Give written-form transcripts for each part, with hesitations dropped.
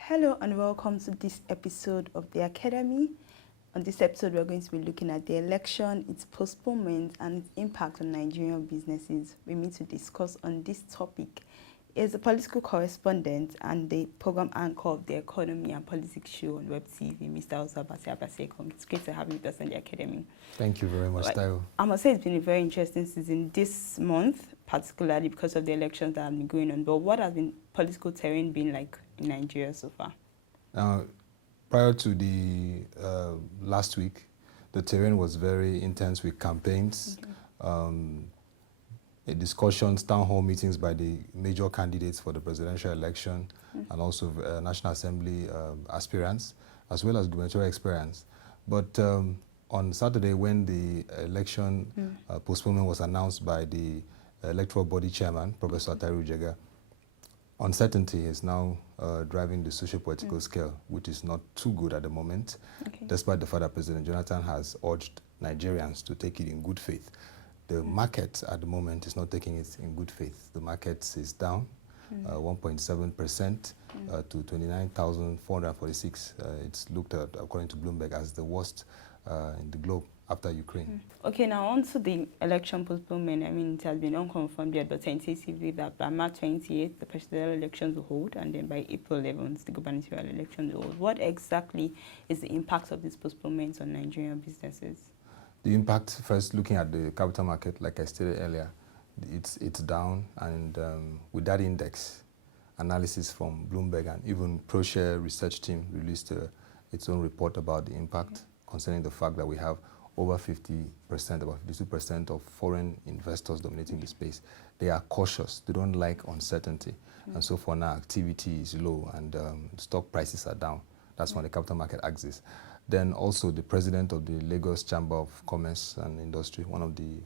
Hello and welcome to this episode of the Academy. On this episode, we're going to be looking at the election, its postponement, and its impact on Nigerian businesses. We meet to discuss on this topic is a political correspondent and the program anchor of the Economy and Politics show on Web TV, Mr. Abase. It's great to have you with us on the Academy. Thank you very much, Tayo. I must say it's been a very interesting season this month, particularly because of the elections that have been going on. But what has been political terrain been like in Nigeria so far? Prior to the last week, the terrain was very intense with campaigns, discussions, town hall meetings by the major candidates for the presidential election, and also National Assembly aspirants, as well as gubernatorial aspirants. But on Saturday, when the election postponement was announced by the electoral body chairman, Professor Atairu Jega, uncertainty is now driving the socio-political scale, which is not too good at the moment, despite the fact that President Jonathan has urged Nigerians to take it in good faith. The market at the moment is not taking it in good faith. The market is down 1.7% to 29,446. It's looked at, according to Bloomberg, as the worst in the globe after Ukraine. Okay, now on to the election postponement. I mean, it has been unconfirmed yet, but tentatively that by March 28th, the presidential elections will hold, and then by April 11th, the gubernatorial elections will hold. What exactly is the impact of these postponements on Nigerian businesses? The impact, first looking at the capital market, like I stated earlier, it's down, and with that index, analysis from Bloomberg and even ProShare research team released its own report about the impact concerning the fact that we have over 50%, about 52% of foreign investors dominating the space. They are cautious. They don't like uncertainty. And so for now, activity is low and stock prices are down. That's on the capital market axis. Then also the president of the Lagos Chamber of Commerce and Industry, one of the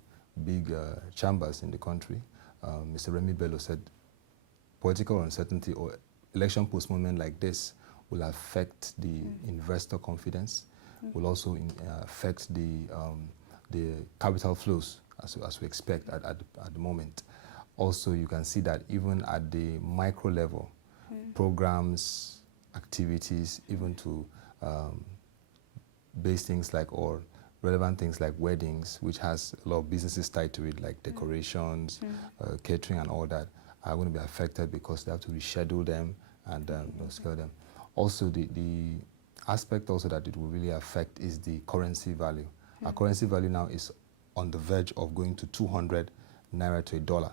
big chambers in the country, Mr. Remi Bello, said political uncertainty or election postponement like this will affect the investor confidence, will also affect the capital flows as we expect at the moment. Also, you can see that even at the micro level, programs, activities, even to base things like, or relevant things like weddings, which has a lot of businesses tied to it, like decorations, catering and all that, are going to be affected because they have to reschedule them and scale them. Also, the aspect also that it will really affect is the currency value. Our currency value now is on the verge of going to 200 naira to a dollar,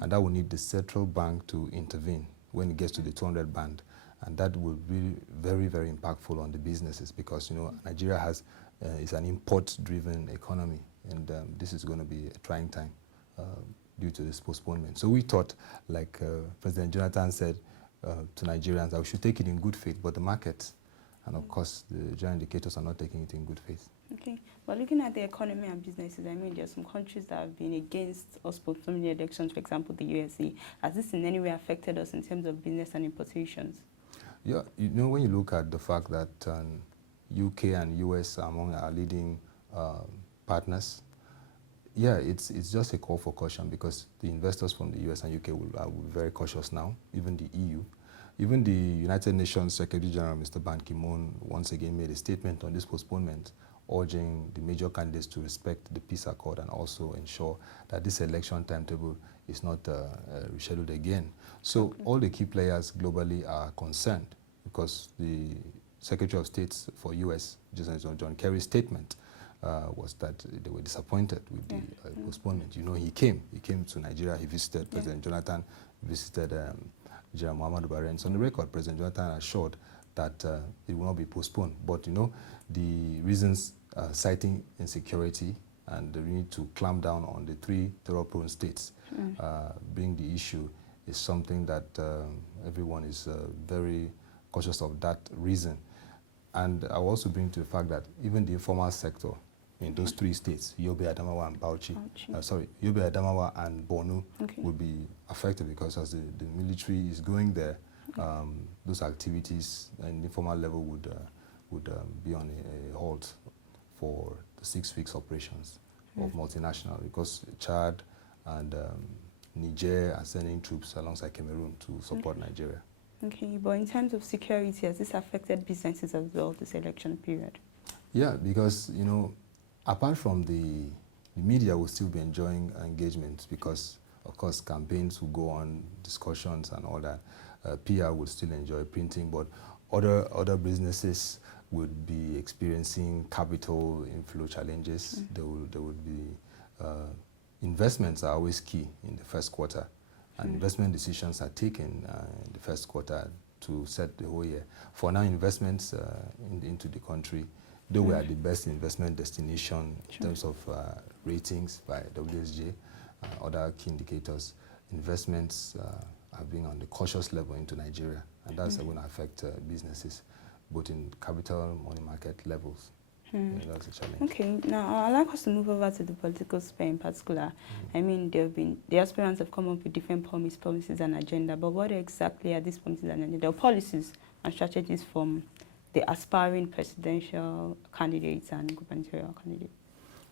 and that will need the central bank to intervene when it gets to the 200 band. And that will be very, very impactful on the businesses because, you know, Nigeria has is an import-driven economy, and this is going to be a trying time due to this postponement. So we thought, like President Jonathan said to Nigerians, that we should take it in good faith, but the markets and, of course, the general indicators are not taking it in good faith. Okay. But looking at the economy and businesses, I mean, there are some countries that have been against us postponing the elections, for example, the USA. Has this in any way affected us in terms of business and importations? Yeah, you know, when you look at the fact that UK and US are among our leading partners, yeah, it's just a call for caution because the investors from the US and UK will be very cautious now, even the EU. Even the United Nations Secretary General, Mr. Ban Ki-moon, once again made a statement on this postponement, urging the major candidates to respect the peace accord and also ensure that this election timetable is not rescheduled again. So all the key players globally are concerned because the Secretary of State for US, John Kerry's statement was that they were disappointed with the postponement. You know, he came to Nigeria, he visited President Jonathan, visited General Muhammadu Buhari. And so on the record, President Jonathan assured that it will not be postponed. But, you know, the reasons citing insecurity and the need to clamp down on the 3 terror-prone states being the issue is something that everyone is very cautious of that reason. And I will also bring to the fact that even the informal sector in those 3 states, Yobe, Adamawa, and Yobe, Adamawa, and Borno will be affected because as the military is going there, those activities at the informal level would be on a halt. for the 6 weeks operations of multinational, because Chad and Niger are sending troops alongside Cameroon to support Nigeria. Okay, but in terms of security, has this affected businesses as well, this election period? Yeah, because, you know, apart from the media will still be enjoying engagement because, of course, campaigns will go on, discussions and all that. PR will still enjoy printing, but other businesses would be experiencing capital inflow challenges. There would be investments are always key in the first quarter, and investment decisions are taken in the first quarter to set the whole year. For now, investments into the country, though we are the best investment destination in terms of ratings by WSJ, other key indicators, investments are being on the cautious level into Nigeria, and that's going to affect businesses, both in capital, money market levels. Yeah, that's a challenge. Okay, now I'd like us to move over to the political sphere in particular. I mean, the aspirants have come up with different promises and agenda, but what exactly are these promises and agenda? There are policies and strategies from the aspiring presidential candidates and gubernatorial candidates.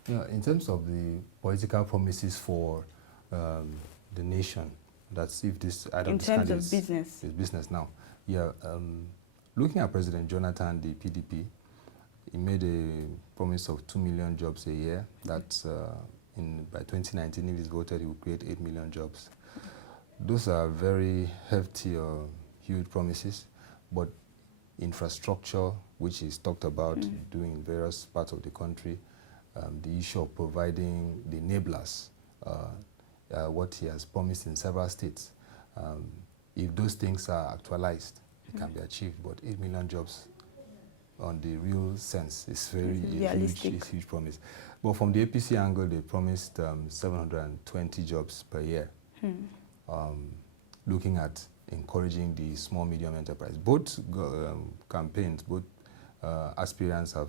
Yeah, in terms of the political promises for the nation, that's if this in terms of business. Is business now. Yeah, looking at President Jonathan, the PDP, he made a promise of 2 million jobs a year. That's by 2019, if he's voted, he will create 8 million jobs. Those are very hefty or huge promises, but infrastructure, which is talked about doing in various parts of the country, the issue of providing the enablers, what he has promised in several states. If those things are actualized, it can be achieved, but 8 million jobs on the real sense is very huge promise. But from the APC angle, they promised 720 jobs per year, looking at encouraging the small, medium enterprise. Both campaigns, both aspirants have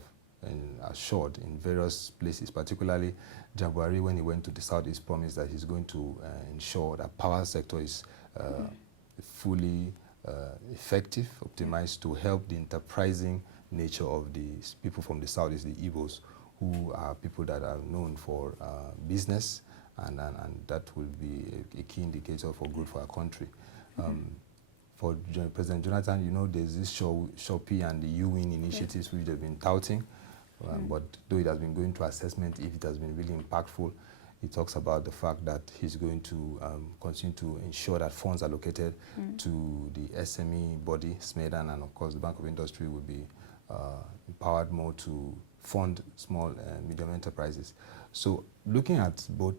assured in various places, particularly Jabari, when he went to the Southeast, promised that he's going to ensure that power sector is fully effective, optimized to help the enterprising nature of the people from the Southeast, the Igbos, who are people that are known for business, and that will be a key indicator for good for our country. For President Jonathan, you know, there's this Shopee and the UWIN initiatives which they've been touting, but though it has been going through assessment, if it has been really impactful, he talks about the fact that he's going to continue to ensure that funds are allocated to the SME body, SMEDAN, and of course the Bank of Industry will be empowered more to fund small and medium enterprises. So looking at both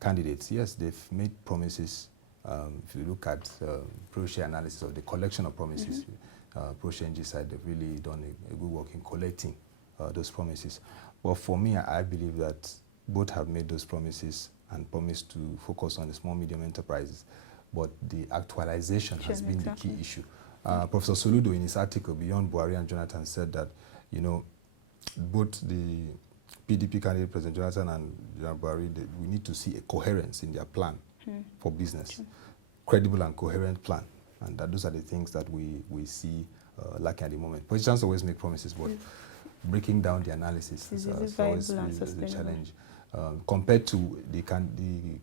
candidates, yes, they've made promises. If you look at ProShare analysis of the collection of promises, ProShare NG side, they've really done a good work in collecting those promises. But for me, I believe that both have made those promises and promised to focus on the small, medium enterprises. But the actualization has been the key issue. Professor Soludo, in his article, Beyond Buhari and Jonathan, said that, you know, both the PDP candidate, President Jonathan, and Buhari, we need to see a coherence in their plan for business, credible and coherent plan. And that those are the things that we see lacking at the moment. Politicians always make promises, but breaking down the analysis is always a challenge. Compared to the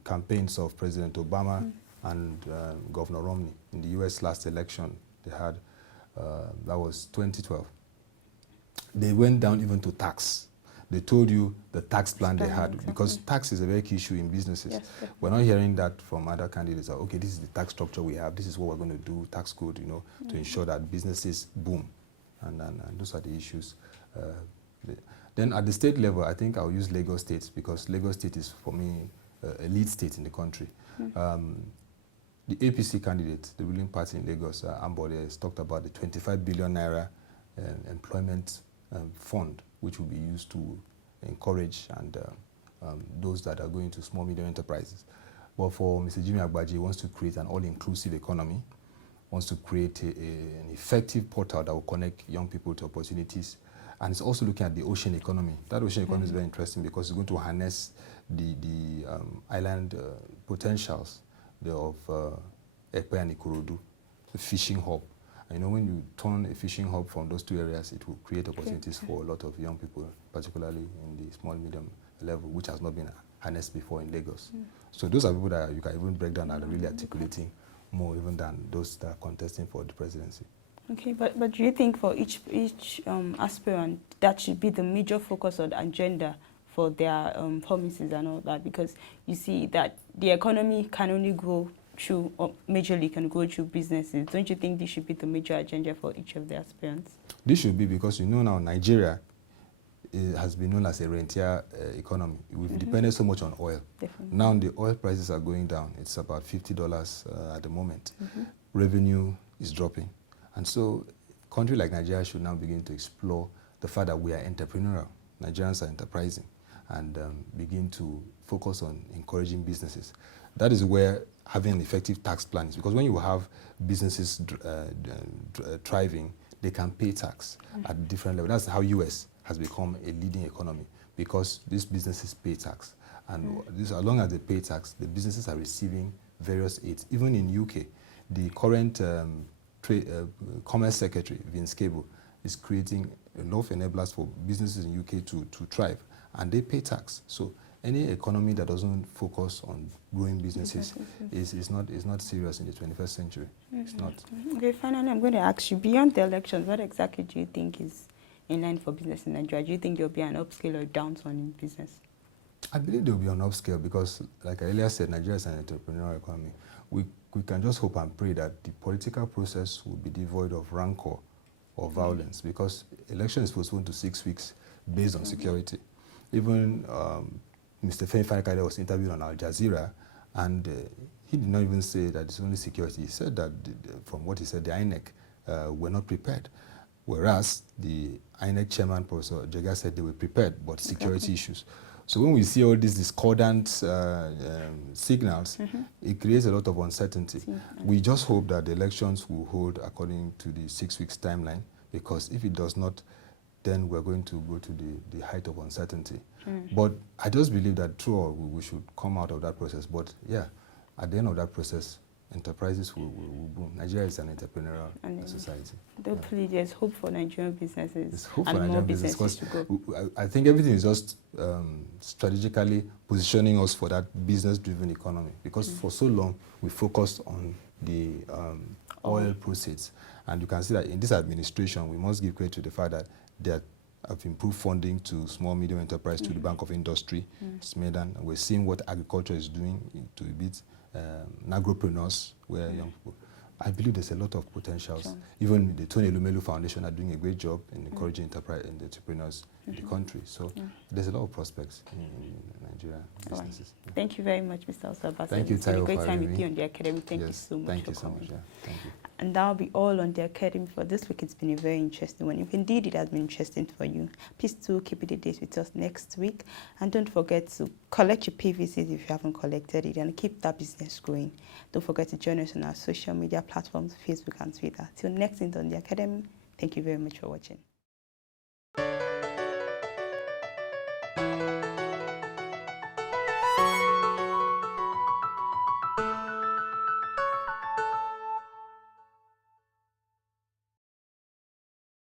campaigns of President Obama and Governor Romney in the US last election, they had, that was 2012. They went down even to tax. They told you the tax plan they had, because tax is a very key issue in businesses. Yes, we're not hearing that from other candidates. Okay, this is the tax structure we have. This is what we're going to do, tax code, you know, to ensure that businesses boom. And those are the issues. Then at the state level, I think I'll use Lagos State, because Lagos State is, for me, a lead state in the country. The APC candidate, the ruling party in Lagos, Ambode, has talked about the 25 billion naira employment fund, which will be used to encourage and those that are going to small, medium enterprises. But for Mr. Jimmy Agbaji, he wants to create an all-inclusive economy, wants to create an effective portal that will connect young people to opportunities. And it's also looking at the ocean economy. That ocean economy is very interesting because it's going to harness the island potentials of Ekpe and Ikorodu, the fishing hub. And, when you turn a fishing hub from those two areas, it will create opportunities for a lot of young people, particularly in the small, medium level, which has not been harnessed before in Lagos. So those are people that you can even break down and really articulating more even than those that are contesting for the presidency. Okay, but do you think for each aspirant that should be the major focus or the agenda for their promises and all that? Because you see that the economy can only grow through, or majorly can go through businesses. Don't you think this should be the major agenda for each of the aspirants? This should be, because now Nigeria has been known as a rentier economy. We've depended so much on oil. Definitely. Now the oil prices are going down. It's about $50 at the moment. Revenue is dropping. And so a country like Nigeria should now begin to explore the fact that we are entrepreneurial. Nigerians are enterprising, and begin to focus on encouraging businesses. That is where having an effective tax plan is, because when you have businesses thriving, they can pay tax at different levels. That's how US has become a leading economy, because these businesses pay tax. And as long as they pay tax, the businesses are receiving various aids. Even in UK, the current Commerce Secretary, Vince Cable, is creating enough enablers for businesses in UK to thrive, and they pay tax. So any economy that doesn't focus on growing businesses is not serious in the 21st century. It's not. Okay, finally, I'm going to ask you, beyond the elections, what exactly do you think is in line for business in Nigeria? Do you think there will be an upscale or downturn in business? I believe there will be an upscale, because, like I earlier said, Nigeria is an entrepreneurial economy. We can just hope and pray that the political process will be devoid of rancor or violence, because election is postponed to 6 weeks based on security. Even Mr. Femi Fani was interviewed on Al Jazeera, and he did not even say that it's only security. He said that, from what he said, the INEC were not prepared, whereas the INEC chairman, Professor Jega, said they were prepared, but security issues. So when we see all these discordant signals, it creates a lot of uncertainty. We just hope that the elections will hold according to the 6 weeks timeline, because if it does not, then we're going to go to the height of uncertainty. But I just believe that through all, we should come out of that process. But yeah, at the end of that process, enterprises will boom. Nigeria is an entrepreneurial society. Hopefully, there's hope for Nigerian businesses. There's hope for and more Nigerian businesses business, to go. I think everything is just strategically positioning us for that business-driven economy. Because for so long, we focused on the oil proceeds. And you can see that in this administration, we must give credit to the fact that they have improved funding to small, medium enterprise, to the Bank of Industry, SMEDAN. And we're seeing what agriculture is doing to a bit, agripreneurs, where young people. I believe there's a lot of potentials. Sure. Even the Tony Elumelu Foundation are doing a great job in encouraging entrepreneurs in the country. So there's a lot of prospects in Nigeria businesses. Right. Thank you very much, Mr. Osabasa. Thank you, Tayo, it's been a great for time having with me. you on the Academy. Thank you so much Thank for you so coming. much. Yeah. Thank you. And that'll be all on the Academy for this week. It's been a very interesting one. If indeed it has been interesting for you, please do keep it a date with us next week. And don't forget to collect your PVCs if you haven't collected it, and keep that business growing. Don't forget to join us on our social media platforms, Facebook and Twitter. Till next time on the Academy, thank you very much for watching.